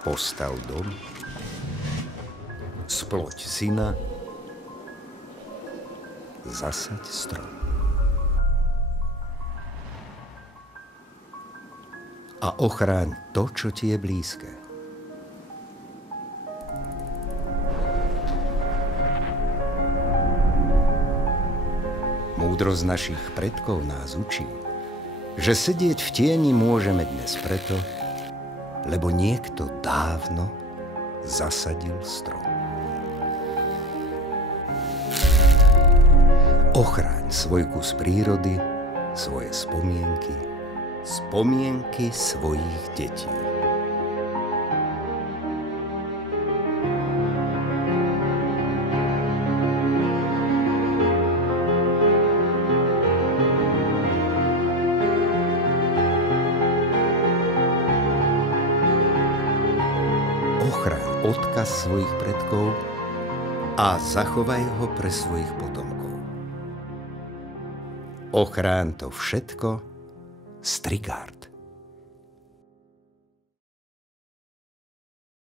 Postav dom, sploď syna, zasaď strom. A ochráň to, čo ti je blízke. Múdrosť našich predkov nás učí, že sedieť v tieni môžeme dnes preto, lebo niekto dávno zasadil strom. Ochráň svoj kus prírody, svoje spomienky, spomienky svojich detí. Ochraň odkaz svojich predkov a zachovaj ho pre svojich potomkov. Ochráň to všetko, Strigard.